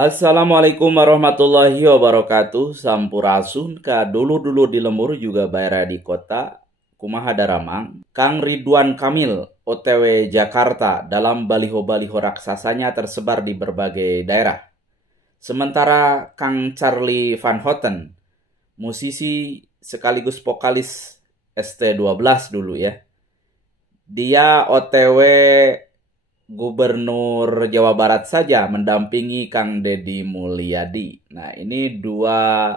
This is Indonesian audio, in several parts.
Assalamualaikum warahmatullahi wabarakatuh. Sampurasun ka dulu-dulu di lembur juga bayar di kota kumaha daramang. Kang Ridwan Kamil OTW Jakarta dalam baliho-baliho raksasanya tersebar di berbagai daerah. Sementara Kang Charlie Van Houten, musisi sekaligus vokalis ST12 dulu ya. Dia OTW Gubernur Jawa Barat saja mendampingi Kang Deddy Mulyadi. Nah, ini dua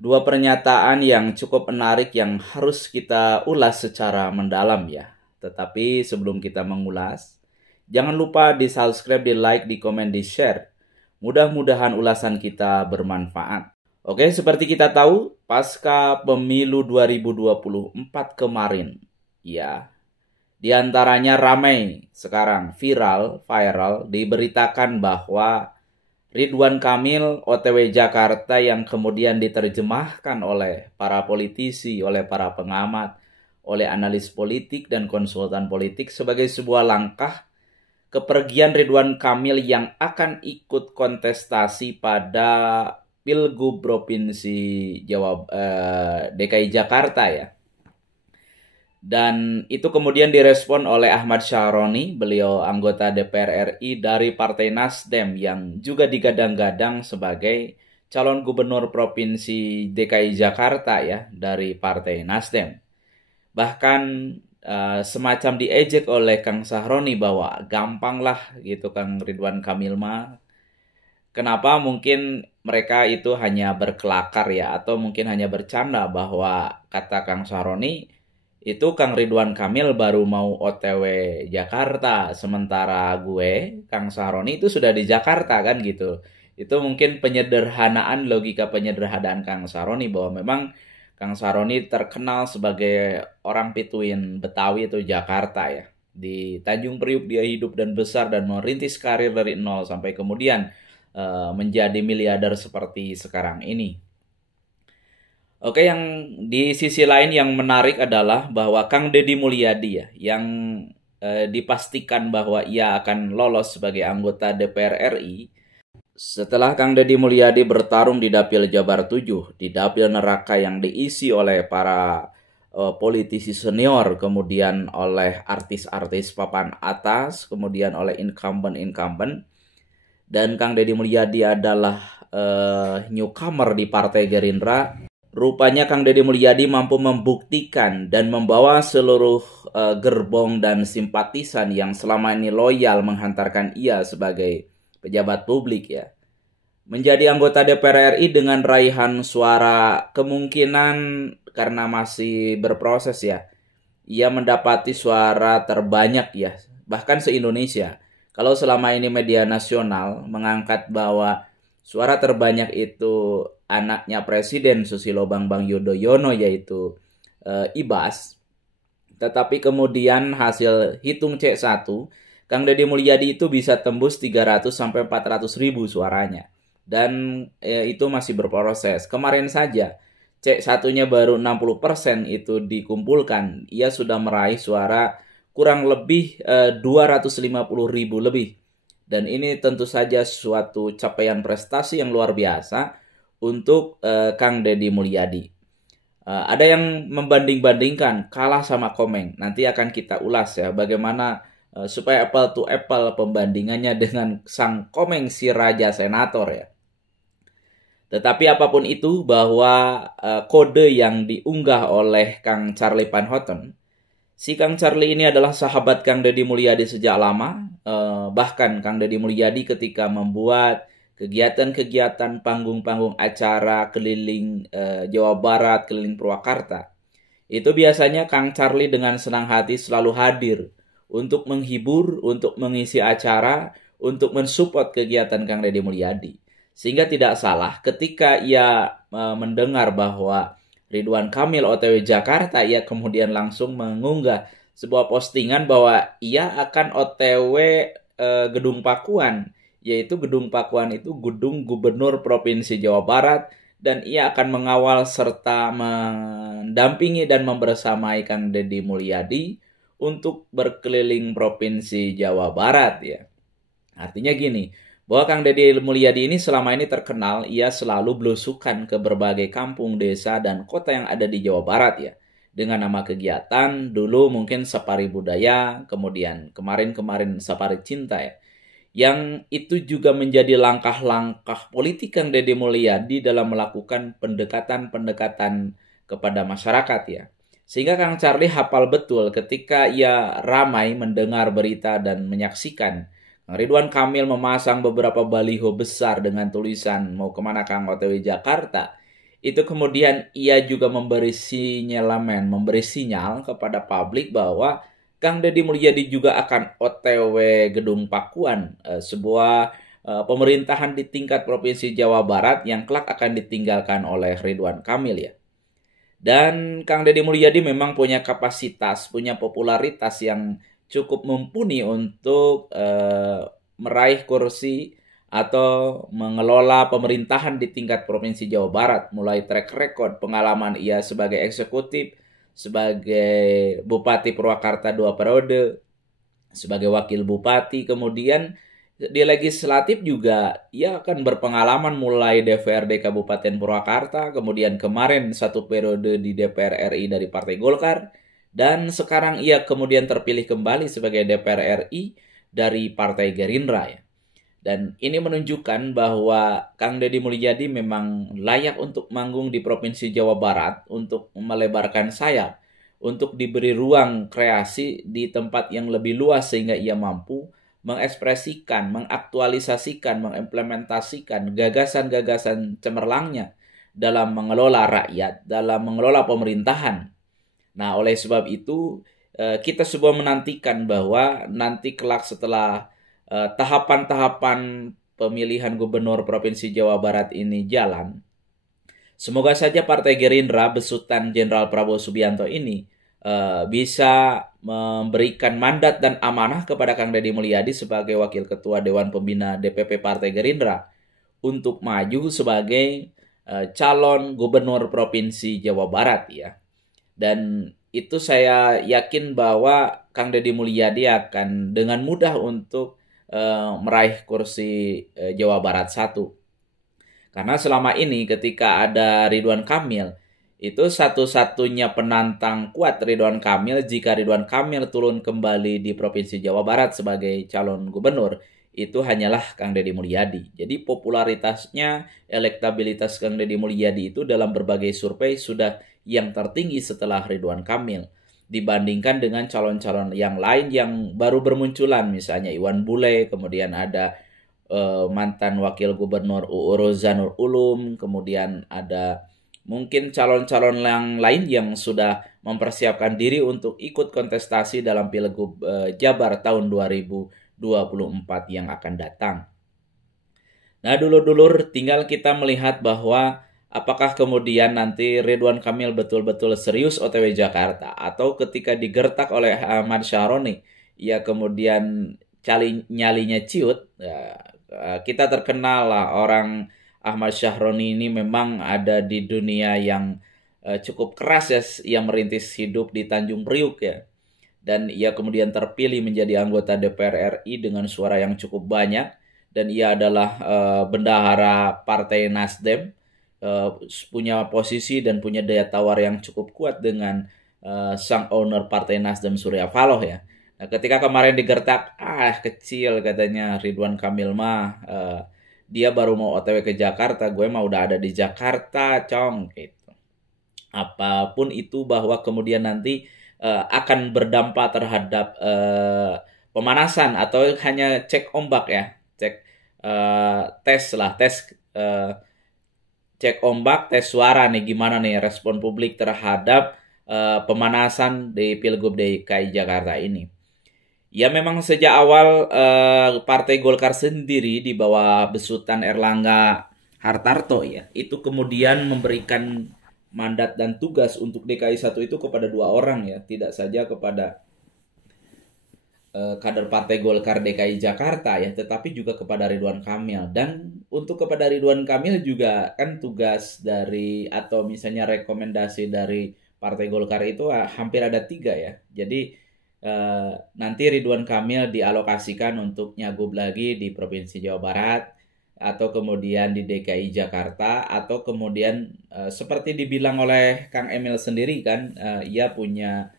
pernyataan yang cukup menarik yang harus kita ulas secara mendalam ya. Tetapi sebelum kita mengulas, jangan lupa di subscribe, di like, di komen, di share. Mudah-mudahan ulasan kita bermanfaat. Oke, seperti kita tahu, pasca pemilu 2024 kemarin, ya, di antaranya ramai sekarang viral diberitakan bahwa Ridwan Kamil OTW Jakarta yang kemudian diterjemahkan oleh para politisi, oleh para pengamat, oleh analis politik dan konsultan politik sebagai sebuah langkah kepergian Ridwan Kamil yang akan ikut kontestasi pada Pilgub Provinsi DKI Jakarta ya. Dan itu kemudian direspon oleh Ahmad Syaroni, beliau anggota DPR RI dari Partai Nasdem yang juga digadang-gadang sebagai calon gubernur Provinsi DKI Jakarta ya dari Partai Nasdem. Bahkan semacam diejek oleh Kang Sahroni bahwa gampang lah gitu Kang Ridwan Kamil mah. Kenapa mungkin mereka itu hanya berkelakar ya atau mungkin hanya bercanda bahwa kata Kang Sahroni itu Kang Ridwan Kamil baru mau OTW Jakarta, sementara gue, Kang Sahroni itu sudah di Jakarta kan gitu. Itu mungkin penyederhanaan, logika penyederhanaan Kang Sahroni bahwa memang Kang Sahroni terkenal sebagai orang pituin Betawi itu Jakarta ya. Di Tanjung Priuk dia hidup dan besar dan merintis karir dari nol sampai kemudian menjadi miliarder seperti sekarang ini. Oke, yang di sisi lain yang menarik adalah bahwa Kang Deddy Mulyadi ya, yang dipastikan bahwa ia akan lolos sebagai anggota DPR RI setelah Kang Deddy Mulyadi bertarung di Dapil Jabar 7, di Dapil Neraka yang diisi oleh para politisi senior, kemudian oleh artis-artis papan atas, kemudian oleh incumbent, dan Kang Deddy Mulyadi adalah newcomer di Partai Gerindra. Rupanya Kang Deddy Mulyadi mampu membuktikan dan membawa seluruh gerbong dan simpatisan yang selama ini loyal menghantarkan ia sebagai pejabat publik ya, menjadi anggota DPR RI dengan raihan suara kemungkinan karena masih berproses ya. Ia mendapati suara terbanyak ya, bahkan se-Indonesia. Kalau selama ini media nasional mengangkat bahwa suara terbanyak itu anaknya Presiden Susilo Bambang Yudhoyono yaitu Ibas. Tetapi kemudian hasil hitung C1, Kang Deddy Mulyadi itu bisa tembus 300 sampai 400 ribu suaranya. Dan itu masih berproses. Kemarin saja C1-nya baru 60% itu dikumpulkan. Ia sudah meraih suara kurang lebih 250 ribu lebih. Dan ini tentu saja suatu capaian prestasi yang luar biasa untuk Kang Deddy Mulyadi. Ada yang membanding-bandingkan kalah sama Komeng. Nanti akan kita ulas ya bagaimana supaya apple to apple pembandingannya dengan sang Komeng si Raja Senator ya. Tetapi apapun itu bahwa kode yang diunggah oleh Kang Charlie Van Houten, si Kang Charlie ini adalah sahabat Kang Deddy Mulyadi sejak lama. Bahkan Kang Deddy Mulyadi ketika membuat kegiatan-kegiatan panggung-panggung acara keliling Jawa Barat, keliling Purwakarta, itu biasanya Kang Charlie dengan senang hati selalu hadir untuk menghibur, untuk mengisi acara, untuk mensupport kegiatan Kang Deddy Mulyadi. Sehingga tidak salah ketika ia mendengar bahwa Ridwan Kamil OTW Jakarta, ia kemudian langsung mengunggah sebuah postingan bahwa ia akan OTW Gedung Pakuan, yaitu Gedung Pakuan itu gedung Gubernur Provinsi Jawa Barat, dan ia akan mengawal serta mendampingi dan membersamai Kang Deddy Mulyadi untuk berkeliling Provinsi Jawa Barat ya. Artinya gini, bahwa Kang Deddy Mulyadi ini selama ini terkenal ia selalu belusukan ke berbagai kampung, desa, dan kota yang ada di Jawa Barat ya. Dengan nama kegiatan, dulu mungkin Safari Budaya, kemudian kemarin-kemarin Safari Cinta ya. Yang itu juga menjadi langkah-langkah politik Kang Deddy Mulyadi dalam melakukan pendekatan-pendekatan kepada masyarakat ya. Sehingga Kang Charlie hafal betul ketika ia ramai mendengar berita dan menyaksikan Kang Ridwan Kamil memasang beberapa baliho besar dengan tulisan mau kemana Kang OTW Jakarta. Itu kemudian ia juga memberi sinyalemen, memberi sinyal kepada publik bahwa Kang Deddy Mulyadi juga akan OTW Gedung Pakuan, sebuah pemerintahan di tingkat Provinsi Jawa Barat yang kelak akan ditinggalkan oleh Ridwan Kamil ya. Dan Kang Deddy Mulyadi memang punya kapasitas, punya popularitas yang cukup mumpuni untuk meraih kursi atau mengelola pemerintahan di tingkat Provinsi Jawa Barat, mulai track record pengalaman ia sebagai eksekutif, sebagai Bupati Purwakarta 2 periode, sebagai wakil bupati, kemudian di legislatif juga ia akan berpengalaman mulai DPRD Kabupaten Purwakarta, kemudian kemarin 1 periode di DPR RI dari Partai Golkar, dan sekarang ia kemudian terpilih kembali sebagai DPR RI dari Partai Gerindra ya. Dan ini menunjukkan bahwa Kang Deddy Mulyadi memang layak untuk manggung di Provinsi Jawa Barat, untuk melebarkan sayap, untuk diberi ruang kreasi di tempat yang lebih luas sehingga ia mampu mengekspresikan, mengaktualisasikan, mengimplementasikan gagasan-gagasan cemerlangnya dalam mengelola rakyat, dalam mengelola pemerintahan. Nah, oleh sebab itu kita semua menantikan bahwa nanti kelak setelah tahapan-tahapan pemilihan gubernur Provinsi Jawa Barat ini jalan, semoga saja Partai Gerindra besutan Jenderal Prabowo Subianto ini bisa memberikan mandat dan amanah kepada Kang Deddy Mulyadi sebagai Wakil Ketua Dewan Pembina DPP Partai Gerindra untuk maju sebagai calon gubernur Provinsi Jawa Barat ya. Dan itu saya yakin bahwa Kang Deddy Mulyadi akan dengan mudah untuk meraih kursi Jawa Barat 1. Karena selama ini ketika ada Ridwan Kamil, itu satu-satunya penantang kuat Ridwan Kamil jika Ridwan Kamil turun kembali di Provinsi Jawa Barat sebagai calon gubernur, itu hanyalah Kang Deddy Mulyadi. Jadi popularitasnya, elektabilitas Kang Deddy Mulyadi itu dalam berbagai survei sudah yang tertinggi setelah Ridwan Kamil, dibandingkan dengan calon-calon yang lain yang baru bermunculan, misalnya Iwan Bule, kemudian ada mantan wakil gubernur UU Ruzanul Ulum, kemudian ada mungkin calon-calon yang lain yang sudah mempersiapkan diri untuk ikut kontestasi dalam Pilgub Jabar tahun 2024 yang akan datang. Nah, dulur-dulur, tinggal kita melihat bahwa apakah kemudian nanti Ridwan Kamil betul-betul serius OTW Jakarta, atau ketika digertak oleh Ahmad Syaroni, ia kemudian nyalinya ciut. Ya, kita terkenal lah, orang Ahmad Syaroni ini memang ada di dunia yang cukup keras ya, ia merintis hidup di Tanjung Priuk ya. Dan ia kemudian terpilih menjadi anggota DPR RI dengan suara yang cukup banyak, dan ia adalah bendahara Partai Nasdem, punya posisi dan punya daya tawar yang cukup kuat dengan sang owner Partai Nasdem Surya Paloh ya. Nah, ketika kemarin digertak, kecil katanya Ridwan Kamil mah, dia baru mau OTW ke Jakarta, gue mah udah ada di Jakarta, cong gitu. Apapun itu bahwa kemudian nanti akan berdampak terhadap pemanasan atau hanya cek ombak ya, cek ombak, tes suara nih, gimana nih respon publik terhadap pemanasan di Pilgub DKI Jakarta ini. Ya memang sejak awal Partai Golkar sendiri di bawah besutan Erlangga Hartarto ya, itu kemudian memberikan mandat dan tugas untuk DKI 1 itu kepada 2 orang ya, tidak saja kepada kader Partai Golkar DKI Jakarta ya, tetapi juga kepada Ridwan Kamil. Dan untuk kepada Ridwan Kamil juga kan tugas dari atau misalnya rekomendasi dari Partai Golkar itu hampir ada 3 ya. Jadi nanti Ridwan Kamil dialokasikan untuk nyagup lagi di Provinsi Jawa Barat atau kemudian di DKI Jakarta atau kemudian seperti dibilang oleh Kang Emil sendiri kan, ia punya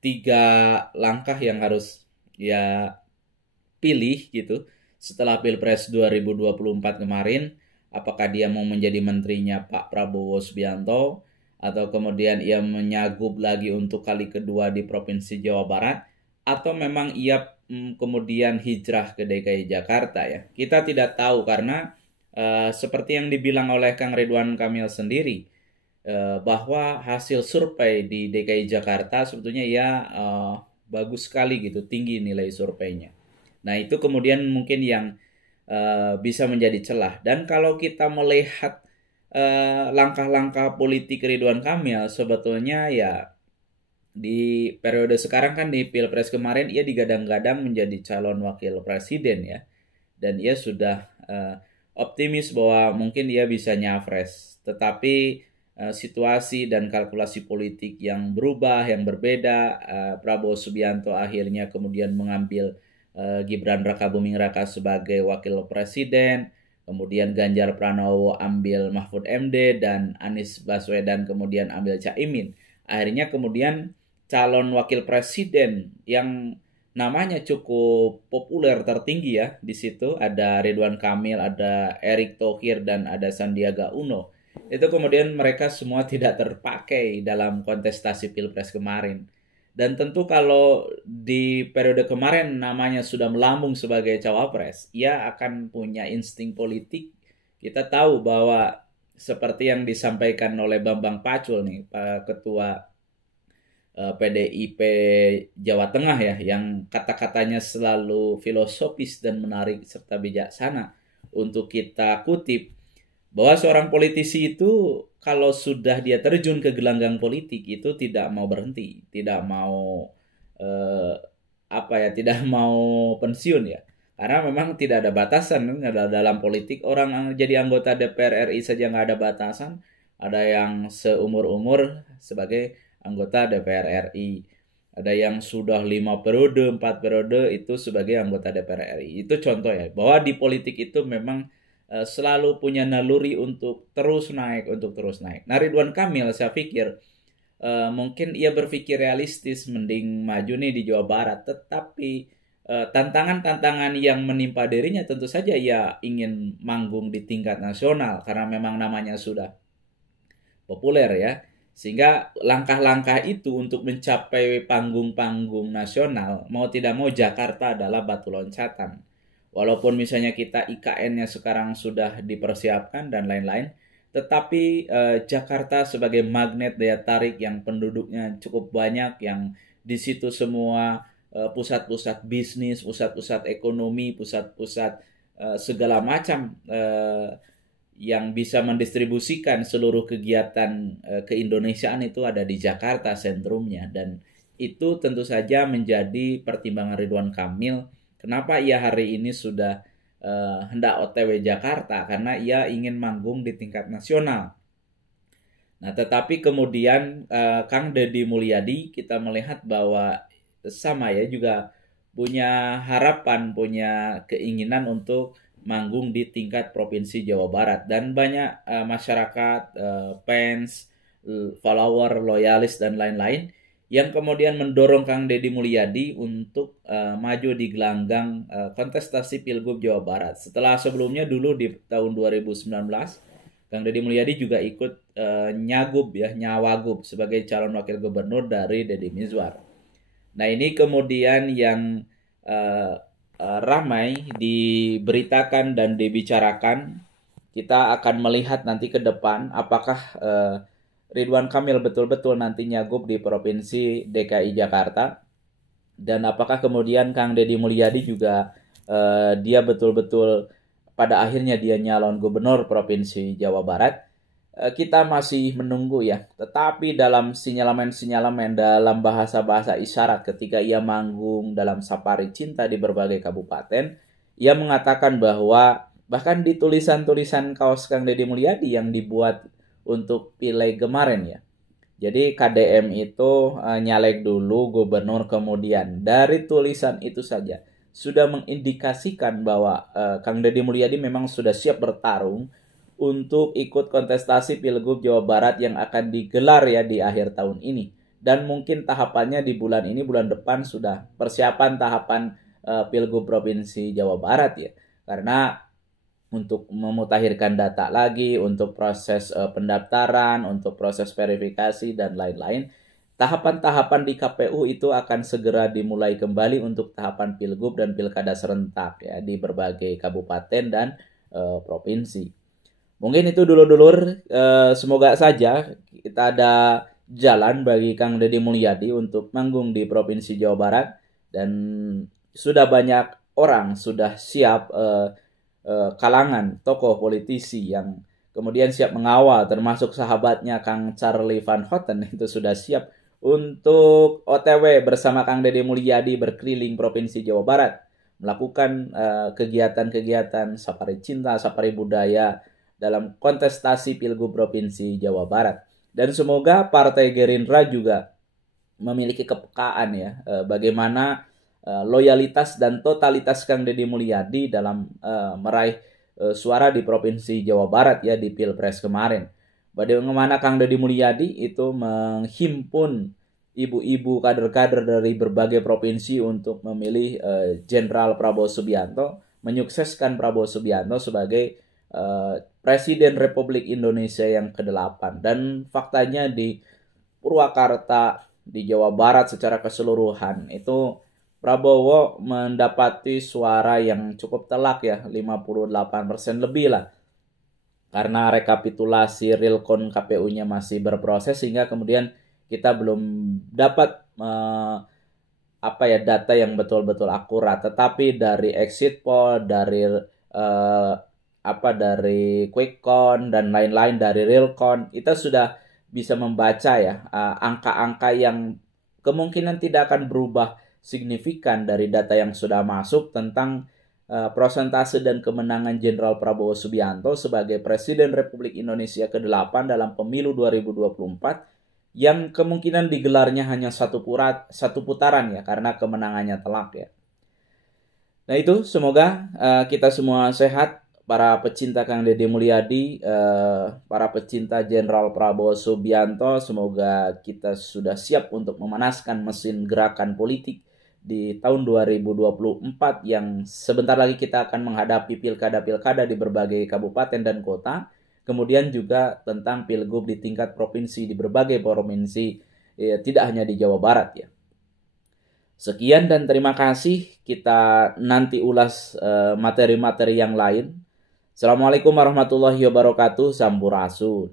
3 langkah yang harus ya pilih gitu setelah Pilpres 2024 kemarin. Apakah dia mau menjadi menterinya Pak Prabowo Subianto atau kemudian ia menyagup lagi untuk kali kedua di Provinsi Jawa Barat atau memang ia kemudian hijrah ke DKI Jakarta ya. Kita tidak tahu karena seperti yang dibilang oleh Kang Ridwan Kamil sendiri, bahwa hasil survei di DKI Jakarta sebetulnya ya bagus sekali gitu, tinggi nilai surveinya. Nah itu kemudian mungkin yang bisa menjadi celah. Dan kalau kita melihat langkah-langkah politik Ridwan Kamil, sebetulnya ya di periode sekarang kan di Pilpres kemarin ia digadang-gadang menjadi calon wakil presiden ya. Dan ia sudah optimis bahwa mungkin ia bisa nyapres. Tetapi situasi dan kalkulasi politik yang berubah, yang berbeda, Prabowo Subianto akhirnya kemudian mengambil Gibran Rakabuming Raka sebagai wakil presiden, kemudian Ganjar Pranowo ambil Mahfud MD, dan Anies Baswedan kemudian ambil Caimin. Akhirnya kemudian calon wakil presiden yang namanya cukup populer tertinggi ya di situ ada Ridwan Kamil, ada Erick Thohir, dan ada Sandiaga Uno. Itu kemudian mereka semua tidak terpakai dalam kontestasi Pilpres kemarin. Dan tentu kalau di periode kemarin namanya sudah melambung sebagai cawapres, ia akan punya insting politik. Kita tahu bahwa seperti yang disampaikan oleh Bambang Pacul nih, Pak Ketua PDIP Jawa Tengah ya, yang kata-katanya selalu filosofis dan menarik serta bijaksana untuk kita kutip, bahwa seorang politisi itu kalau sudah dia terjun ke gelanggang politik itu tidak mau berhenti, tidak mau tidak mau pensiun ya. Karena memang tidak ada batasan dalam politik. Orang jadi anggota DPR RI saja nggak ada batasan. Ada yang seumur-umur sebagai anggota DPR RI. Ada yang sudah 5 periode, 4 periode itu sebagai anggota DPR RI. Itu contoh ya, bahwa di politik itu memang selalu punya naluri untuk terus naik, Nah Ridwan Kamil saya pikir mungkin ia berpikir realistis, mending maju nih di Jawa Barat. Tetapi tantangan-tantangan yang menimpa dirinya tentu saja ia ingin manggung di tingkat nasional karena memang namanya sudah populer ya. Sehingga langkah-langkah itu untuk mencapai panggung-panggung nasional, mau tidak mau Jakarta adalah batu loncatan. Walaupun misalnya kita IKN-nya sekarang sudah dipersiapkan dan lain-lain, tetapi Jakarta sebagai magnet daya tarik yang penduduknya cukup banyak, yang di situ semua pusat-pusat bisnis, pusat-pusat ekonomi, pusat-pusat segala macam yang bisa mendistribusikan seluruh kegiatan keindonesiaan itu ada di Jakarta sentrumnya. Dan itu tentu saja menjadi pertimbangan Ridwan Kamil kenapa ia hari ini sudah hendak OTW Jakarta, karena ia ingin manggung di tingkat nasional. Nah tetapi kemudian Kang Deddy Mulyadi kita melihat bahwa sama ya, juga punya harapan, punya keinginan untuk manggung di tingkat Provinsi Jawa Barat. Dan banyak masyarakat, fans, follower, loyalis, dan lain-lain yang kemudian mendorong Kang Deddy Mulyadi untuk maju di gelanggang kontestasi Pilgub Jawa Barat. Setelah sebelumnya dulu di tahun 2019, Kang Deddy Mulyadi juga ikut nyawagub sebagai calon wakil gubernur dari Deddy Mizwar. Nah ini kemudian yang ramai diberitakan dan dibicarakan. Kita akan melihat nanti ke depan apakah Ridwan Kamil betul-betul nanti nyagup di Provinsi DKI Jakarta, dan apakah kemudian Kang Deddy Mulyadi juga dia betul-betul pada akhirnya dia nyalon gubernur Provinsi Jawa Barat. Kita masih menunggu ya. Tetapi dalam sinyalemen-sinyalemen, dalam bahasa-bahasa isyarat ketika ia manggung dalam safari cinta di berbagai kabupaten, ia mengatakan bahwa bahkan di tulisan-tulisan kaos Kang Deddy Mulyadi yang dibuat untuk pileg kemarin ya, Jadi KDM itu nyalek dulu gubernur, kemudian dari tulisan itu saja sudah mengindikasikan bahwa Kang Deddy Mulyadi memang sudah siap bertarung untuk ikut kontestasi Pilgub Jawa Barat yang akan digelar ya di akhir tahun ini. Dan mungkin tahapannya di bulan ini, bulan depan sudah persiapan tahapan Pilgub Provinsi Jawa Barat ya. Karena untuk memutakhirkan data lagi, untuk proses pendaftaran, untuk proses verifikasi, dan lain-lain. Tahapan-tahapan di KPU itu akan segera dimulai kembali untuk tahapan Pilgub dan Pilkada serentak ya di berbagai kabupaten dan provinsi. Mungkin itu dulur-dulur, semoga saja kita ada jalan bagi Kang Deddy Mulyadi untuk manggung di Provinsi Jawa Barat, dan sudah banyak orang sudah siap kalangan tokoh politisi yang kemudian siap mengawal, termasuk sahabatnya Kang Charlie Van Houten itu sudah siap untuk OTW bersama Kang Deddy Mulyadi berkeliling Provinsi Jawa Barat, melakukan kegiatan-kegiatan safari cinta, safari budaya dalam kontestasi Pilgub Provinsi Jawa Barat. Dan semoga Partai Gerindra juga memiliki kepekaan ya bagaimana loyalitas dan totalitas Kang Deddy Mulyadi dalam meraih suara di Provinsi Jawa Barat ya di Pilpres kemarin. Bagaimana Kang Deddy Mulyadi itu menghimpun ibu-ibu kader-kader dari berbagai provinsi untuk memilih Jenderal Prabowo Subianto, menyukseskan Prabowo Subianto sebagai Presiden Republik Indonesia yang ke-8. Dan faktanya di Purwakarta, di Jawa Barat secara keseluruhan itu Prabowo mendapati suara yang cukup telak ya, 58% lebih lah. Karena rekapitulasi real count KPU-nya masih berproses sehingga kemudian kita belum dapat data yang betul-betul akurat. Tetapi dari exit poll, dari quick count dan lain-lain, dari real count, kita sudah bisa membaca ya angka-angka yang kemungkinan tidak akan berubah signifikan dari data yang sudah masuk tentang prosentase dan kemenangan Jenderal Prabowo Subianto sebagai Presiden Republik Indonesia ke-8 dalam pemilu 2024 yang kemungkinan digelarnya hanya satu putaran ya karena kemenangannya telak ya. Nah itu semoga kita semua sehat, para pecinta Kang Deddy Mulyadi, para pecinta Jenderal Prabowo Subianto, semoga kita sudah siap untuk memanaskan mesin gerakan politik di tahun 2024 yang sebentar lagi kita akan menghadapi pilkada-pilkada di berbagai kabupaten dan kota, kemudian juga tentang pilgub di tingkat provinsi di berbagai provinsi, ya, tidak hanya di Jawa Barat ya. Sekian dan terima kasih, kita nanti ulas materi-materi yang lain. Assalamualaikum warahmatullahi wabarakatuh. Sampurasun.